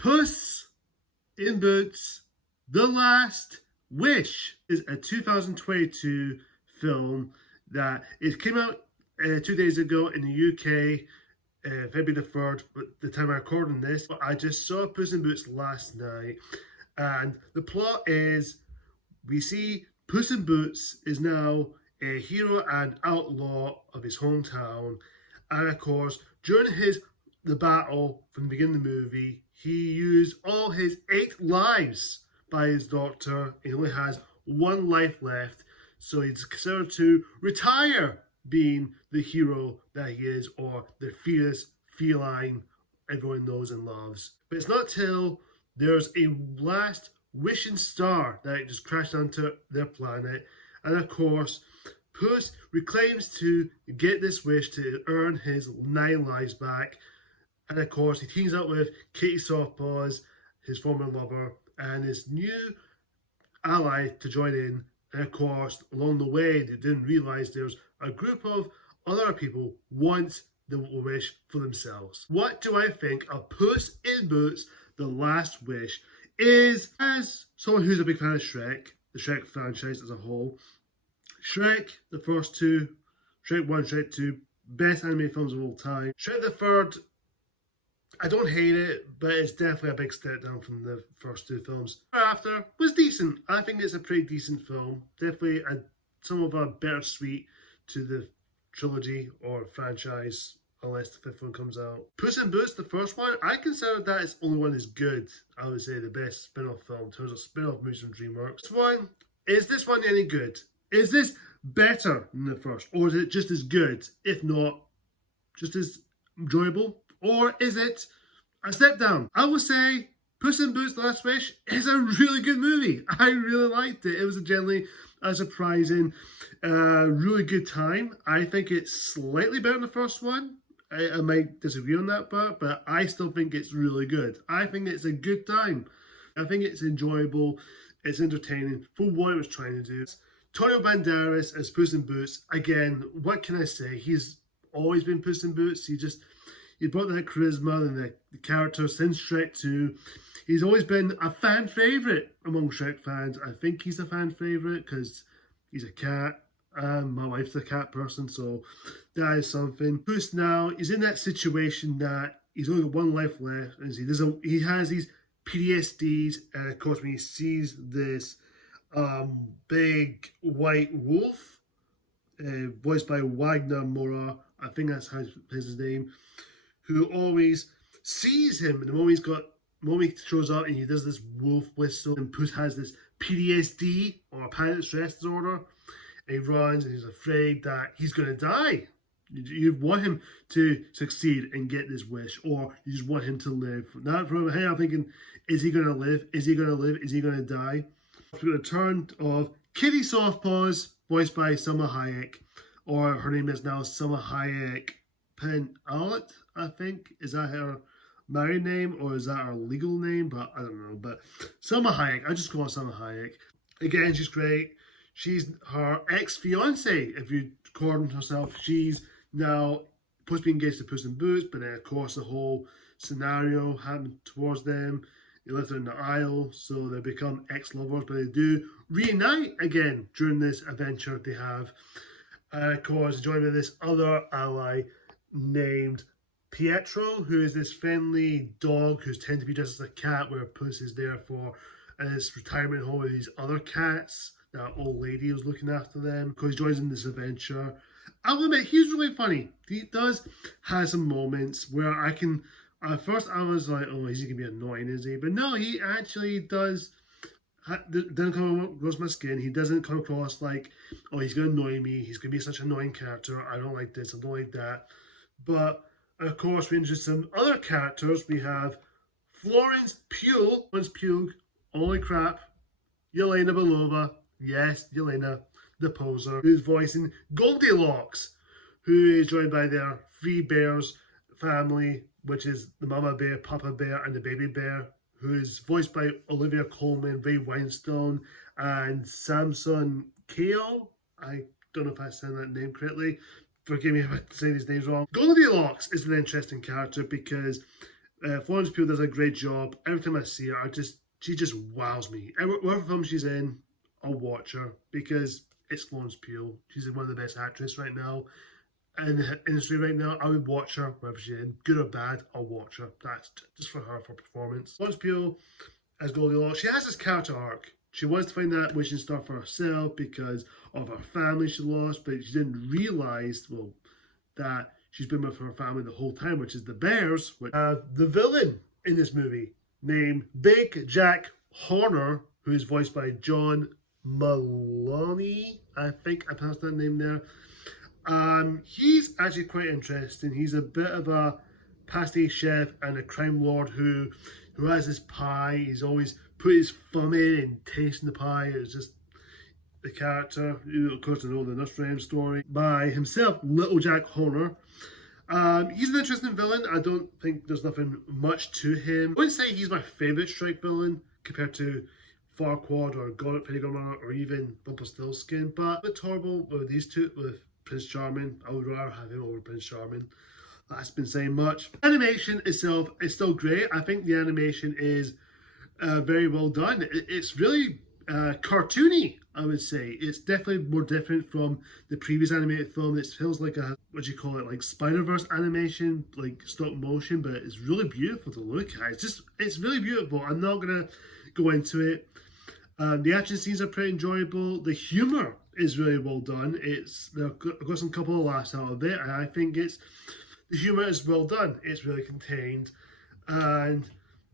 Puss in Boots, The Last Wish is a 2022 film that it came out 2 days ago in the UK, February the 3rd, but the time I'm recording this. I just saw Puss in Boots last night, and the plot is we see Puss in Boots is now a hero and outlaw of his hometown, and of course, during the battle from the beginning of the movie, he used all his 8 lives by his doctor. He only has 1 life left, so he's considered to retire being the hero that he is, or the fierce feline everyone knows and loves. But it's not till there's a last wishing star that just crashed onto their planet, and of course, Puss reclaims to get this wish to earn his 9 lives back. And of course, he teams up with Katie Softpaws, his former lover, and his new ally to join in. And of course, along the way, they didn't realise there's a group of other people want the wish for themselves. What do I think of Puss in Boots, The Last Wish? Is, as someone who's a big fan of Shrek, the Shrek franchise as a whole, Shrek, the first 2, Shrek 1, Shrek 2, best animated films of all time. Shrek the third, I don't hate it, but it's definitely a big step down from the first 2 films. Thereafter was decent. I think it's a pretty decent film. Definitely some of a bittersweet to the trilogy or franchise, unless the 5th one comes out. Puss in Boots, the first one, I consider that it's the only one that's good. I would say the best spin-off film in terms of spin-off movies from DreamWorks. Is this one any good? Is this better than the first? Or is it just as good, if not just as enjoyable? Or is it a step down? I will say Puss in Boots The Last Wish is a really good movie. I really liked it. It was generally a surprising, really good time. I think it's slightly better than the first one. I might disagree on that part, but I still think it's really good. I think it's a good time. I think it's enjoyable. It's entertaining for what it was trying to do. Antonio Banderas as Puss in Boots. Again, what can I say? He's always been Puss in Boots. He brought that charisma and the character since Shrek 2. He's always been a fan favourite among Shrek fans. I think he's a fan favourite because he's a cat. My wife's a cat person, so that is something. Puss now, he's in that situation that he's only got 1 life left, and he has these PTSDs, and of course when he sees this big white wolf, voiced by Wagner Moura, I think that's his name, who always sees him, and the moment he shows up and he does this wolf whistle, and Puss has this PTSD, or panic stress disorder, and he runs and he's afraid that he's going to die. You want him to succeed and get this wish, or you just want him to live. Not from, hey, I'm thinking, is he going to live? Is he going to live? Is he going to die? We got a turn of Katie Softpaws, voiced by Selma Hayek, or her name is now Selma Hayek Penallet, I think. Is that her married name, or is that her legal name? But I don't know. But Selma Hayek, I just call her Selma Hayek. Again, she's great. She's her ex-fiance, if you call herself. She's now supposed to be engaged to Puss in Boots, but then of course the whole scenario happened towards them. They lived in the Isle, so they become ex-lovers, but they do reunite again during this adventure they have. And of course, joined with this other ally named Pietro, who is this friendly dog who's tended to be dressed as a cat, where Puss is there for his retirement home with these other cats. That old lady was looking after them. Because he joins in this adventure. I'll admit, he's really funny. He does have some moments where I can... At first, I was like, oh, is he going to be annoying, is he? But no, he actually doesn't come across my skin. He doesn't come across like, oh, he's going to annoy me. He's going to be such an annoying character. I don't like this. I don't like that. But, of course, we introduce some other characters. We have Florence Pugh, holy crap, Yelena Belova. Yes, Yelena, the poser, who's voicing Goldilocks, who is joined by their 3 bears family, which is the mama bear, papa bear, and the baby bear, who is voiced by Olivia Colman, Ray Winstone, and Samson Kao. I don't know if I said that name correctly. Forgive me if I say these names wrong. Goldilocks is an interesting character because Florence Pugh does a great job. Every time I see her, she just wows me. Whatever film she's in, I'll watch her because it's Florence Pugh. She's one of the best actresses right now in the industry right now. I would watch her wherever she's in, good or bad. I'll watch her. That's just for her, for performance. Florence Pugh as Goldilocks, she has this character arc. She wants to find that wishing star for herself because of her family she lost, but she didn't realize, well, that she's been with her family the whole time, which is the Bears, which have the villain in this movie named Big Jack Horner, who is voiced by John Maloney. I think I pronounced that name there. He's actually quite interesting. He's a bit of a pastiche chef and a crime lord who has this pie. He's always put his thumb in and tasting the pie. It's just the character, of course, you know the Nostrum story by himself, Little Jack Horner. He's an interesting villain. I don't think there's nothing much to him. I wouldn't say he's my favourite Shrek villain compared to Farquaad or Freddy Godmother or even Rumpelstiltskin, but it's horrible with these two, with Prince Charming. I would rather have him over Prince Charming. That's been saying much. Animation itself is still great. I think the animation is very well done. It's really cartoony, I would say. It's definitely more different from the previous animated film. It feels like a, what do you call it, like Spider-Verse animation, like stop motion, but it's really beautiful to look at. It's really beautiful. I'm not going to go into it. The action scenes are pretty enjoyable. The humor is really well done. I've got some couple of laughs out of it, and I think the humor is well done. It's really contained, and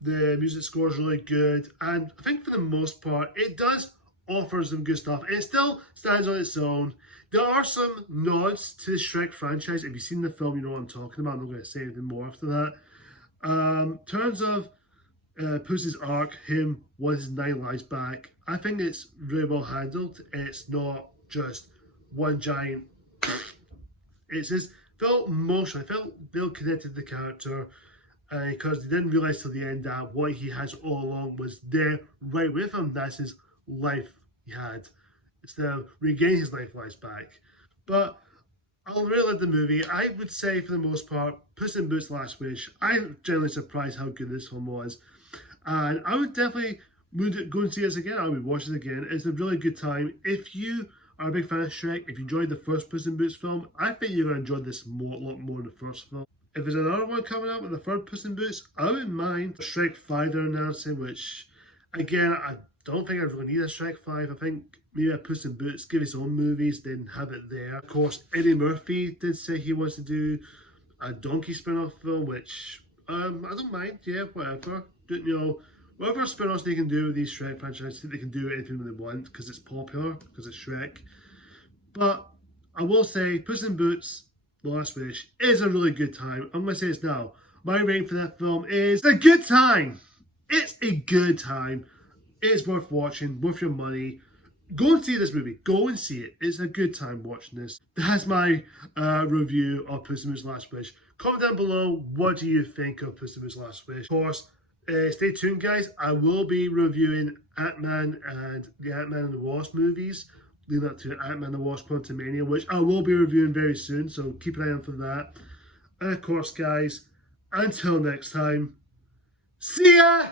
the music score is really good, and I think for the most part, it does offer some good stuff. It still stands on its own. There are some nods to the Shrek franchise. If you've seen the film, you know what I'm talking about. I'm not going to say anything more after that. In terms of Puss's arc, him wanting his 9 lives back, I think it's really well handled. It's not just one giant. It's just felt emotional. I felt connected to the character. Because they didn't realize till the end that what he has all along was there right with him. That's his life he had, instead of regaining his lives back. But I'll really like the movie. I would say for the most part, Puss in Boots: The Last Wish. I'm generally surprised how good this film was, and I would definitely go and see this again. I would watch it again. It's a really good time. If you are a big fan of Shrek, if you enjoyed the first Puss in Boots film, I think you're going to enjoy this a lot more than the first film. If there's another one coming out with the third Puss in Boots, I wouldn't mind. Shrek 5 they're announcing, which, again, I don't think I really need a Shrek 5. I think maybe a Puss in Boots, give his own movies, then have it there. Of course, Eddie Murphy did say he wants to do a Donkey spin-off film, which I don't mind. Yeah, whatever. You know, whatever spin-offs they can do with these Shrek franchises, I think they can do anything they want because it's popular, because it's Shrek. But I will say, Puss in Boots: The Last Wish is a really good time. I'm going to say this now. My rating for that film is a good time. It's a good time. It's worth watching, worth your money. Go and see this movie. Go and see it. It's a good time watching this. That's my review of Puss in Boots: The Last Wish. Comment down below, what do you think of Puss in Boots: The Last Wish? Of course, stay tuned, guys. I will be reviewing Ant-Man and the Ant-Man and the Wasp movies, leading up to Ant-Man and the Wasp: Quantumania, which I will be reviewing very soon, so keep an eye out for that. And of course, guys, until next time, see ya!